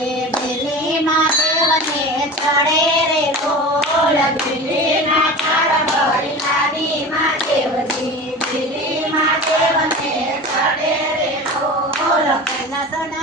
દિલ્હીમાં દેવને ચડે રે ઢોલ દિલ્હીના તાર ભરીનાની દેવજી દિલ્હીમાં દેવને ચડે રે ઢોલ કૈલાસના